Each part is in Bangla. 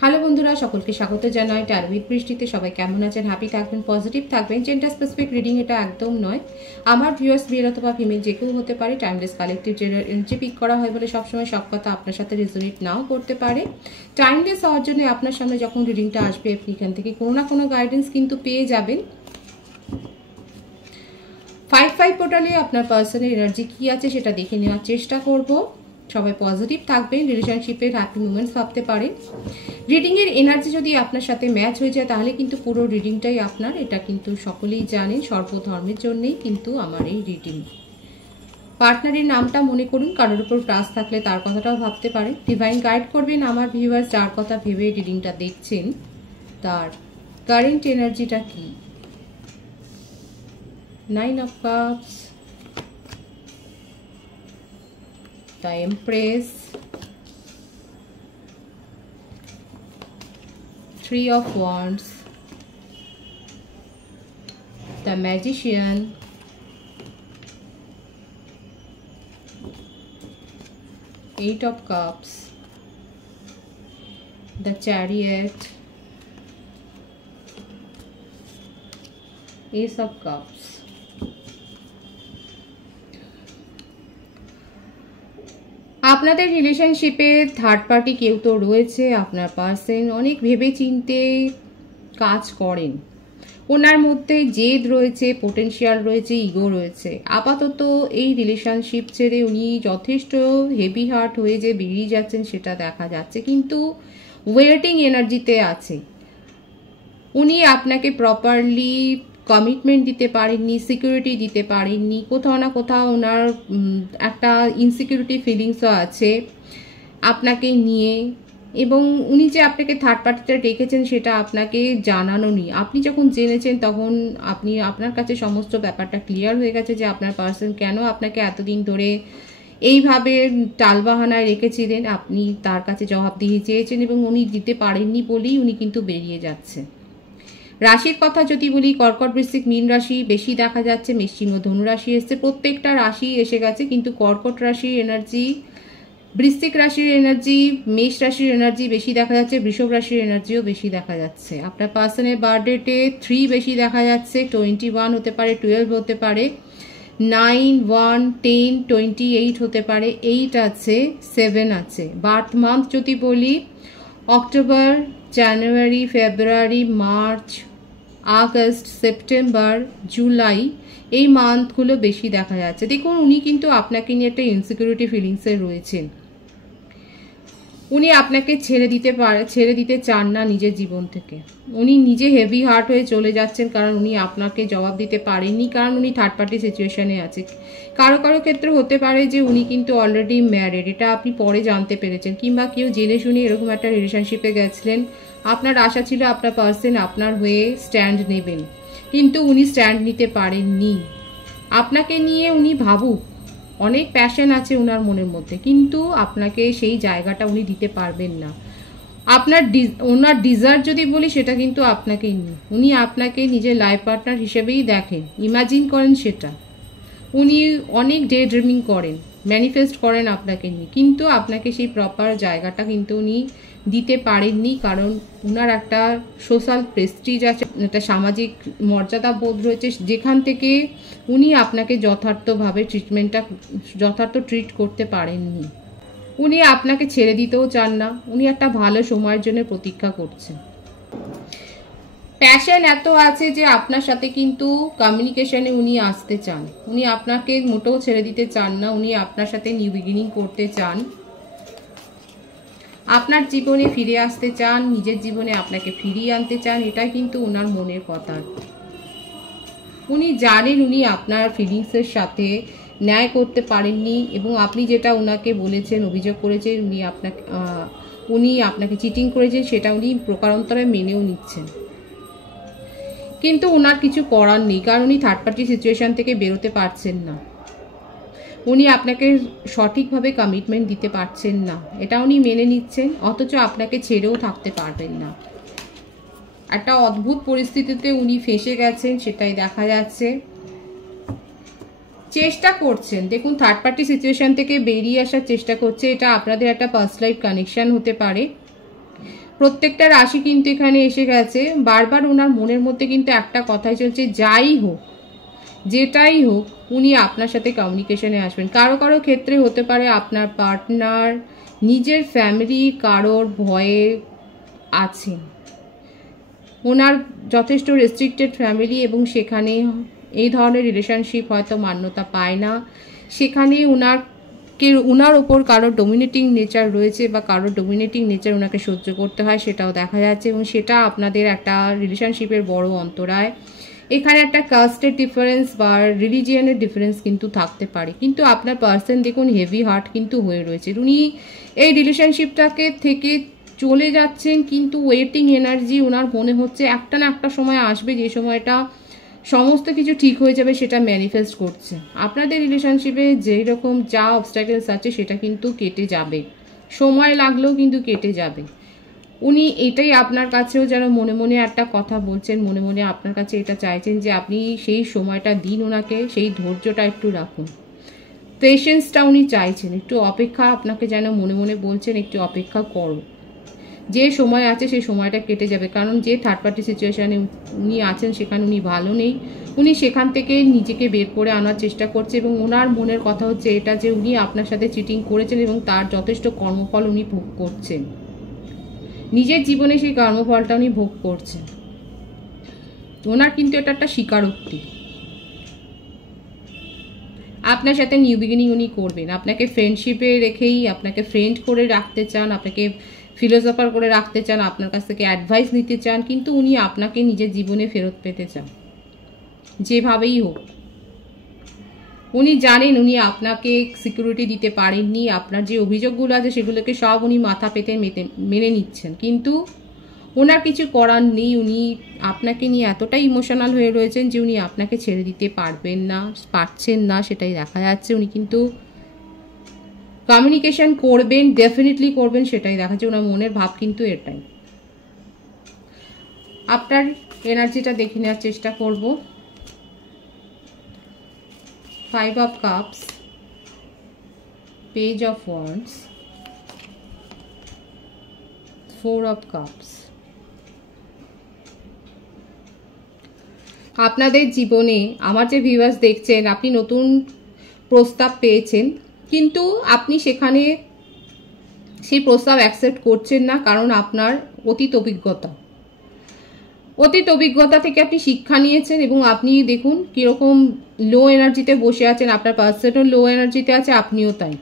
হ্যালো বন্ধুরা, সকলকে স্বাগত জানাই টারবিট বৃষ্টিতে। সবাই কেমন আছেন? হ্যাপি থাকবেন, পজিটিভ থাকবেন। জেন্ডার স্পেসিফিক রিডিং এটা একদম নয়। আমার ভিউয়ার্স মেল অথবা ফিমেল যে কেউ হতে পারে। Timeless collective general energy pick করা হয় বলে সবসময় সব কথা আপনার সাথে রেজোনেট নাও করতে পারে। টাইমলেস হওয়ার জন্য আপনার সামনে যখন রিডিংটা আসবে আপনি এখান থেকে কোনো না কোনো গাইডেন্স কিন্তু পেয়ে যাবেন। 5/5 পোর্টালে আপনার পার্সনের এনার্জি কি আছে সেটা দেখে নেওয়ার চেষ্টা করব। সবাই পজিটিভ থাকবেন, রিলেশনশিপের হ্যাপি মুমেন্টস ভাবতে পারেন। রিডিংয়ের এনার্জি যদি আপনার সাথে ম্যাচ হয়ে যায় তাহলে কিন্তু পুরো রিডিংটাই আপনার। এটা কিন্তু সকলেই জানেন, সর্বধর্মের জন্যই কিন্তু আমার এই রিডিং। পার্টনারের নামটা মনে করুন, কারোর উপর ট্রাস্ট থাকলে তার কথাটাও ভাবতে পারেন। ডিভাইন গাইড করবেন আমার ভিউয়ার্স যার কথা ভেবে রিডিংটা দেখছেন, তার কারেন্ট এনার্জিটা কি। 9 of Cups, the Empress, 3 of Wands, the Magician, Eight of Cups, the Chariot, Ace of Cups. আপনাদের রিলেশনশিপে থার্ড পার্টি কেউ তো রয়েছে। আপনার পার্সন অনেক ভেবে চিন্তে কাজ করেন। ওনার মধ্যে জেদ রয়েছে, পোটেনশিয়াল রয়েছে, ইগো রয়েছে। আপাতত এই রিলেশনশিপ ছেড়ে উনি যথেষ্ট হেভি হার্ট হয়ে যে বেরিয়ে যাচ্ছেন সেটা দেখা যাচ্ছে, কিন্তু ওয়েটিং এনার্জিতে আছে। উনি আপনাকে প্রপারলি কমিটমেন্ট দিতে পারেননি, সিকিউরিটি দিতে পারেননি। কোথাও না কোথাও ওনার একটা ইনসিকিউরিটি ফিলিংসও আছে আপনাকে নিয়ে, এবং উনি যে আপনাকে থার্ড পার্টিটা রেখেছেন সেটা আপনাকে জানানো নি। আপনি যখন জেনেছেন তখন আপনার কাছে সমস্ত ব্যাপারটা ক্লিয়ার হয়ে গেছে যে আপনার পার্সন কেন আপনাকে এতদিন ধরে এইভাবে টালবাহানায় রেখেছিলেন। আপনি তার কাছে জবাবদিহি চেয়েছেন এবং উনি দিতে পারেননি বলেই উনি কিন্তু বেরিয়ে যাচ্ছে। রাশির কথা যদি বলি, কর্কট, বৃশ্চিক, মীন রাশি বেশি দেখা যাচ্ছে। বৃশ্চিক ও ধনু রাশি এসছে, প্রত্যেকটা রাশি এসে গেছে, কিন্তু কর্কট রাশির এনার্জি, বৃশ্চিক রাশির এনার্জি, মেষ রাশির এনার্জি বেশি দেখা যাচ্ছে। বৃষভ রাশির এনার্জিও বেশি দেখা যাচ্ছে। আপনার পার্সনের বার্থডেতে 3 বেশি দেখা যাচ্ছে। 21 হতে পারে, 12 হতে পারে, 9, 1, 10, 28 হতে পারে, 8 আছে, 7 আছে। বার্থ মান্থ যদি বলি, অক্টোবর, জানুয়ারি, ফেব্রুয়ারি, মার্চ, আগস্ট, সেপ্টেম্বর, জুলাই, এই মান্থগুলো বেশি দেখা যাচ্ছে। দেখুন উনি কিন্তু আপনাকে নিয়ে একটা ইনসিকিউরিটি ফিলিংসে রয়েছেন। উনি আপনাকে ছেড়ে দিতে চান না নিজের জীবন থেকে। উনি নিজে হেভি হার্ট হয়ে চলে যাচ্ছেন, কারণ উনি আপনাকে জবাব দিতে পারেননি, কারণ উনি থার্ড পার্টি সিচুয়েশনে আছে। কারো কারো ক্ষেত্রে হতে পারে যে উনি কিন্তু অলরেডি ম্যারিড, এটা আপনি পরে জানতে পেরেছেন, কিংবা কেউ জেনে শুনে এরকম একটা রিলেশনশিপে গেছিলেন। আপনার আশা ছিল আপনার পার্সন আপনার হয়ে স্ট্যান্ড নেবেন, কিন্তু উনি স্ট্যান্ড নিতে পারেননি। আপনাকে নিয়ে উনি ভাবুক, অনেক প্যাশন আছে ওনার মনের মধ্যে, কিন্তু আপনাকে সেই জায়গাটা উনি দিতে পারবেন না। ওনার ডিজার্ভ যদি বলি সেটা কিন্তু আপনাকেই নিয়ে। উনি আপনাকে নিজের লাইফ পার্টনার হিসেবেই দেখেন, ইমাজিন করেন সেটা। উনি অনেক ডে ড্রিমিং করেন, ম্যানিফেস্ট করেন আপনাকে নিয়ে, কিন্তু আপনাকে সেই প্রপার জায়গাটা কিন্তু উনি দিতে পারেননি, কারণ ওনার একটা সোশ্যাল প্রেস্টিজ আছে, একটা সামাজিক মর্যাদা বোধ রয়েছে, যেখান থেকে উনি আপনাকে যথার্থ ট্রিট করতে পারেননি। উনি আপনাকে ছেড়ে দিতেও চান না, উনি একটা ভালো সময়ের জন্য প্রতীক্ষা করছেন। প্যাশন এত আছে যে আপনার সাথে কিন্তু কমিউনিকেশনে উনি আসতে চান। উনি আপনাকে মোটেও ছেড়ে দিতে চান না, উনি আপনার সাথে নিউ বিগিনিং করতে চান, আপনার জীবনে ফিরে আসতে চান, নিজের জীবনে আপনাকে ফিরিয়ে আনতে চান। এটা কিন্তু ওনার মনের কথা। উনি জানেন উনি আপনার ফিলিংসের সাথে ন্যায় করতে পারেননি, এবং আপনি যেটা ওনাকে বলেছেন, অভিযোগ করেছেন উনি আপনাকে চিটিং করেছেন, সেটা উনি প্রকারান্তরে মেনেও নিচ্ছেন। কিন্তু ওনার কিছু করার নেই, কারণ উনি থার্ড পার্টি সিচুয়েশন থেকে বেরোতে পারছেন না। উনি আপনাকে সঠিকভাবে কমিটমেন্ট দিতে পারছেন না, এটা উনি মেনে নিচ্ছেন, অথচ আপনাকে ছেড়েও থাকতে পারবেন না। একটা অদ্ভুত পরিস্থিতিতে উনি ফেঁসে গেছেন, সেটাই দেখা যাচ্ছে। চেষ্টা করছেন, দেখুন থার্ড পার্টি সিচুয়েশন থেকে বেরিয়ে আসার চেষ্টা করছে। এটা আপনাদের একটা পার্সোনাল কানেকশন হতে পারে, প্রত্যেকটা রাশি কিন্তু এখানে এসে গেছে। বারবার ওনার মনের মধ্যে কিন্তু একটা কথাই চলছে, যাই হোক যেটাই হোক উনি আপনার সাথে কমিউনিকেশনে আসবেন। কারো কারো ক্ষেত্রে হতে পারে আপনার পার্টনার নিজের ফ্যামিলি কারোর ভয়ে আছেন, ওনার যথেষ্ট রেস্ট্রিক্টেড ফ্যামিলি এবং সেখানে এই ধরনের রিলেশনশিপ হয়তো মান্যতা পায় না, সেখানে ওনার ওপর কারোর ডোমিনেটিং নেচার রয়েছে বা কারোর ডোমিনেটিং নেচার ওনাকে সহ্য করতে হয়, সেটাও দেখা যাচ্ছে এবং সেটা আপনাদের একটা রিলেশনশিপের বড় অন্তরায়। এখানে একটা কাস্টের ডিফারেন্স বা রিলিজিয়ানের ডিফারেন্স কিন্তু থাকতে পারে, কিন্তু আপনার পার্সন দেখুন হেভি হার্ট কিন্তু হয়ে রয়েছে। উনি এই রিলেশনশিপটাকে থেকে চলে যাচ্ছেন, কিন্তু ওয়েটিং এনার্জি ওনার মনে হচ্ছে একটা না একটা সময় আসবে যে সময়টা সমস্ত কিছু ঠিক হয়ে যাবে, সেটা ম্যানিফেস্ট করছে। আপনাদের রিলেশনশিপে যেই রকম যা অবস্ট্যাকলস আছে সেটা কিন্তু কেটে যাবে, সময় লাগলেও কিন্তু কেটে যাবে। উনি এটাই আপনার কাছেও যেন মনে মনে একটা কথা বলছেন, মনে মনে আপনার কাছে এটা চাইছেন যে আপনি সেই সময়টা দিন ওনাকে, সেই ধৈর্যটা একটু রাখুন, পেশেন্সটা উনি চাইছেন, একটু অপেক্ষা আপনাকে যেন মনে মনে বলছেন একটু অপেক্ষা করো, যে সময় আছে সেই সময়টা কেটে যাবে। কারণ যে থার্ড পার্টি সিচুয়েশানে উনি আছেন সেখানে উনি ভালো নেই, উনি সেখান থেকে নিজেকে বের করে আনার চেষ্টা করছে এবং ওনার মনের কথা হচ্ছে এটা যে উনি আপনার সাথে চিটিং করেছেন এবং তার যথেষ্ট কর্মফল উনি ভোগ করছেন, নিজের জীবনে সেই কর্মফলটা উনি ভোগ করছেন। ওনার কিন্তু এটা একটা স্বীকারোক্তি, আপনার সাথে নিউ বিগিনিং উনি করবেন, আপনাকে ফ্রেন্ডশিপে রেখেই আপনাকে ফ্রেন্ড করে রাখতে চান, আপনাকে ফিলোসফার করে রাখতে চান, আপনার কাছ থেকে অ্যাডভাইস নিতে চান, কিন্তু উনি আপনাকে নিজের জীবনে ফেরত পেতে চান যেভাবেই হোক। উনি জানেন উনি আপনাকে সিকিউরিটি দিতে পারেননি, আপনার যে অভিযোগগুলো আছে সেগুলোকে সব উনি মাথা পেতে মেনে নিচ্ছেন, কিন্তু ওনার কিছু করার নেই। উনি আপনাকে নিয়ে এতটাই ইমোশনাল হয়ে রয়েছেন যে উনি আপনাকে ছেড়ে দিতে পারছেন না, সেটাই দেখা যাচ্ছে। উনি কিন্তু কমিউনিকেশন করবেন, ডেফিনেটলি করবেন, সেটাই দেখা যাচ্ছে। ওনার মনের ভাব কিন্তু এটাই। আপনার এনার্জিটা দেখে নেওয়ার চেষ্টা করব। 5 of Cups, Page of Wands, 4 of Cups। আপনাদের জীবনে আমার যে ভিউয়ার্স দেখছেন, আপনি নতুন প্রস্তাব পেয়েছেন, কিন্তু আপনি সেখানে সেই প্রস্তাব অ্যাকসেপ্ট করছেন না, কারণ আপনার অতীত অভিজ্ঞতা থেকে আপনি শিক্ষা নিয়েছেন এবং আপনি দেখুন কীরকম লো এনার্জিতে বসে আছেন, আপনার পার্সনও লো এনার্জিতে আছে, আপনিও তাই।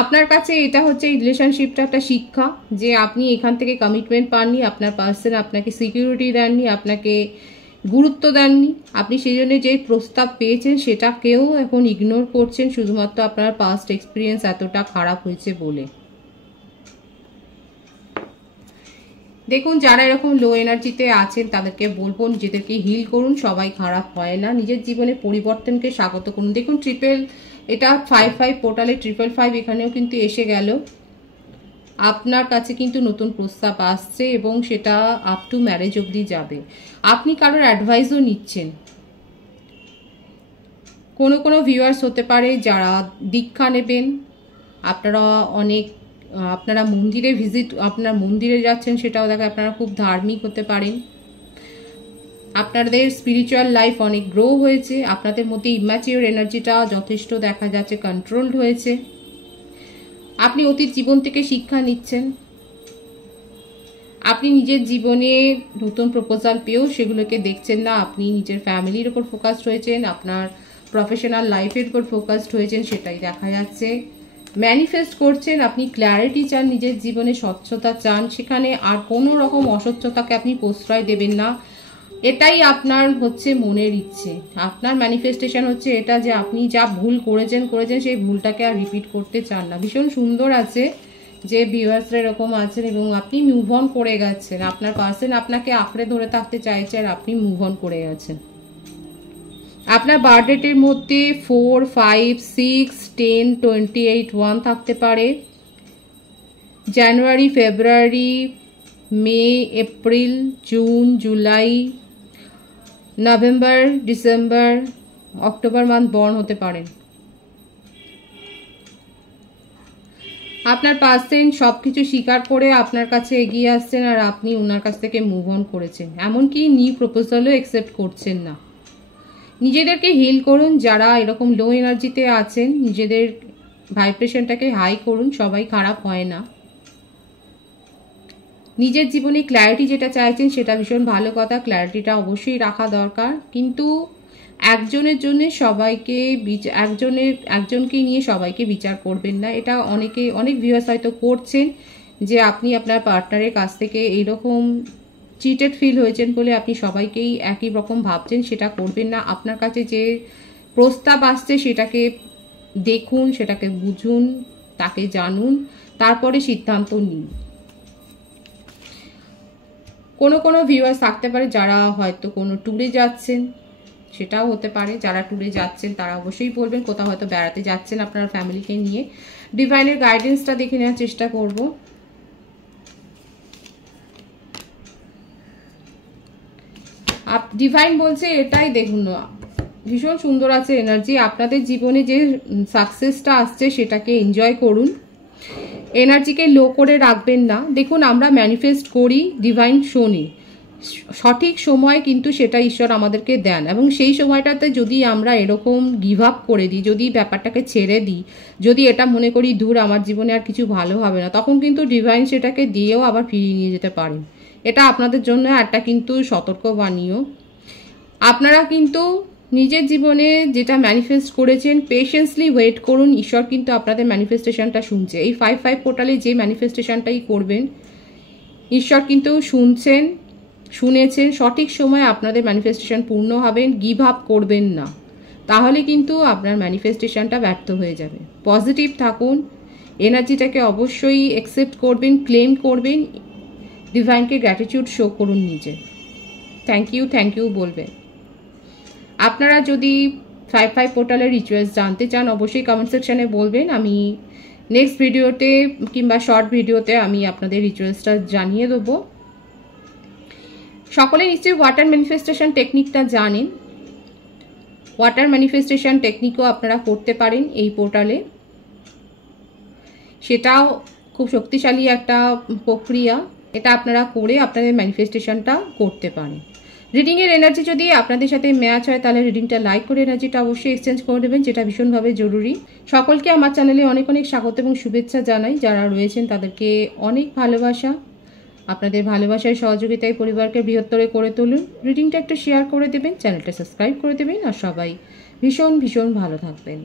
আপনার কাছে এটা হচ্ছে এই রিলেশনশিপটা একটা শিক্ষা যে আপনি এখান থেকে কমিটমেন্ট পাননি, আপনার পার্সন আপনাকে সিকিউরিটি দেননি, আপনাকে গুরুত্ব দেননি, আপনি সেই জন্য যে প্রস্তাব পেয়েছেন সেটাকেও এখন ইগনোর করছেন শুধুমাত্র আপনার পাস্ট এক্সপিরিয়েন্স এতটা খারাপ হয়েছে বলে। দেখুন, যারা এরকম লো এনার্জিতে আছেন তাদেরকে বলবো নিজেদেরকে হিল করুন, সবাই খারাপ হয় না, নিজের জীবনে পরিবর্তনকে স্বাগত করুন। দেখুন এটা 5-5 পোর্টালে 555 এখানেও কিন্তু এসে গেল। আপনার কাছে কিন্তু নতুন প্রস্তাব আসছে এবং সেটা আপ টু ম্যারেজ অবধি যাবে। আপনি কারোর অ্যাডভাইসও নিচ্ছেন। কোনো ভিউয়ার্স হতে পারে যারা দীক্ষা নেবেন, আপনারা মন্দিরে যাচ্ছেন, সেটাও দেখে আপনারা খুব ধার্মিক হতে পারেন। আপনাদের স্পিরিচুয়াল লাইফ অনেক গ্রো হয়েছে, আপনাদের মধ্যে ইম্যাচিওর এনার্জিটা যথেষ্ট দেখা যাচ্ছে কন্ট্রোলড হয়েছে। আপনি অতীত জীবন থেকে শিক্ষা নিচ্ছেন, আপনি নিজের জীবনে নতুন প্রপোজাল পেয়েও সেগুলোকে দেখছেন না, আপনি নিজের ফ্যামিলির উপর ফোকাসড হয়েছেন, আপনার প্রফেশনাল লাইফের উপর ফোকাসড হয়েছেন, সেটাই দেখা যাচ্ছে। ম্যানিফেস্ট করছেন, আপনি ক্ল্যারিটি চান, নিজের জীবনে স্বচ্ছতা চান, সেখানে আর কোনো রকম অস্বচ্ছতাকে আপনি প্রশ্রয় দেবেন না, এটাই আপনার হচ্ছে মনের ইচ্ছে। আপনার ম্যানিফেস্টেশন হচ্ছে এটা যে আপনি যা ভুল করেছেন সেই ভুলটাকে আর রিপিট করতে চান না। ভীষণ সুন্দর আছে যে ভিউয়ার্সরা এরকম আছেন এবং আপনি মুভ অন করে গেছেন, আপনার পার্সন আপনাকে আঁকড়ে ধরে থাকতে চাইছে আর আপনি মুভ অন করে গেছেন। আপনার বার্থডেটের মধ্যে 4, 5, 6, 10, 28, 1 থাকতে পারে। January, February, May, April, June, July, November, December, October month born হতে পারেন। আপনার পার্সন সবকিছু স্বীকার করে আপনার কাছে এগিয়ে আসছেন আর আপনি ওনার কাছ থেকে মুভ অন করেছেন, এমনকি নিউ প্রপোজালও অ্যাকসেপ্ট করছেন না। নিজেদেরকে হিল করুন, যারা এরকম লো এনার্জিতে আছেন নিজেদের ভাইব্রেশনটাকে হাই করুন, সবাই খারাপ হয় না। নিজের জীবনে ক্ল্যারিটি যেটা চাইছেন সেটা ভীষণ ভালো কথা, ক্ল্যারিটিটা অবশ্যই রাখা দরকার, কিন্তু একজনের জন্য সবাইকে একজনকে নিয়ে সবাইকে বিচার করবেন না। এটা অনেক ভিউয়ার্স হয়তো করছেন যে আপনি আপনার পার্টনারের কাছ থেকে এইরকম চিটেড ফিল হয়েছেন বলে আপনি সবাইকেই একই রকম ভাবছেন, সেটা করবেন না। আপনার কাছে যে প্রস্তাব আসছে সেটাকে দেখুন, সেটাকে বুঝুন, তাকে জানুন, তারপরে সিদ্ধান্ত নিন। কোনো ভিউয়ার্স থাকতে পারে যারা হয়তো কোনো ট্যুরে যাচ্ছেন, সেটাও হতে পারে। যারা ট্যুরে যাচ্ছেন তারা অবশ্যই বলবেন, কোথাও হয়তো বেড়াতে যাচ্ছেন আপনার ফ্যামিলিকে নিয়ে। ডিভাইনের গাইডেন্সটা দেখে নেওয়ার চেষ্টা করব। ডিভাইন বলছে এটাই দেখুন, ভীষণ সুন্দর আছে এনার্জি। আপনাদের জীবনে যে সাকসেসটা আসছে সেটাকে এনজয় করুন, এনার্জিকে লো করে রাখবেন না। দেখুন আমরা ম্যানিফেস্ট করি, ডিভাইন শোনে, সঠিক সময় কিন্তু সেটা ঈশ্বর আমাদেরকে দেন, এবং সেই সময়টাতে যদি আমরা এরকম গিভ আপ করে দিই, যদি ব্যাপারটাকে ছেড়ে দিই, যদি এটা মনে করি দূর আমার জীবনে আর কিছু ভালো হবে না, তখন কিন্তু ডিভাইন সেটাকে দিয়েও আবার ফিরিয়ে নিয়ে যেতে পারেন। এটা আপনাদের জন্য একটা কিন্তু সতর্কবাণীও। আপনারা কিন্তু নিজের জীবনে যেটা ম্যানিফেস্ট করেছেন পেশেন্সলি ওয়েট করুন, ঈশ্বর কিন্তু আপনাদের ম্যানিফেস্টেশনটা শুনছে। এই 5/5 পোর্টালে যে ম্যানিফেস্টেশনটাই করবেন ঈশ্বর কিন্তু শুনেছেন, সঠিক সময় আপনাদের ম্যানিফেস্টেশন পূর্ণ হবেন। গিভ আপ করবেন না, তাহলে কিন্তু আপনার ম্যানিফেস্টেশনটা ব্যর্থ হয়ে যাবে। পজিটিভ থাকুন, এনার্জিটাকে অবশ্যই অ্যাকসেপ্ট করবেন, ক্লেম করবেন, ডিভাইনকে গ্র্যাটিটিউড শো করুন নিজে, থ্যাংক ইউ বলবেন। আপনারা যদি 5/5 পোর্টালের রিচুয়ালস জানতে চান অবশ্যই কমেন্ট সেকশানে বলবেন, আমি নেক্সট ভিডিওতে কিংবা শর্ট ভিডিওতে আমি আপনাদের রিচুয়ালসটা জানিয়ে দেবো। সকলে নিশ্চয়ই ওয়াটার ম্যানিফেস্টেশন টেকনিকটা জানেন, ওয়াটার ম্যানিফেস্টেশন টেকনিকও আপনারা করতে পারেন এই পোর্টালে, সেটাও খুব শক্তিশালী একটা প্রক্রিয়া। এটা আপনারা করে আপনাদের ম্যানিফেস্টেশনটা করতে পারেন। রিডিংয়ের এনার্জি যদি আপনাদের সাথে ম্যাচ হয় তাহলে রিডিংটা লাইক করে এনার্জিটা অবশ্যই এক্সচেঞ্জ করে দেবেন, যেটা ভীষণভাবে জরুরি। সকলকে আমার চ্যানেলে অনেক স্বাগত এবং শুভেচ্ছা জানাই। যারা রয়েছেন তাদেরকে অনেক ভালোবাসা। আপনাদের ভালোবাসায় সহযোগিতায় পরিবারকে বৃহত্তর করে তুলুন। রিডিংটা একটু শেয়ার করে দেবেন, চ্যানেলটা সাবস্ক্রাইব করে দেবেন, আর সবাই ভীষণ ভালো থাকবেন।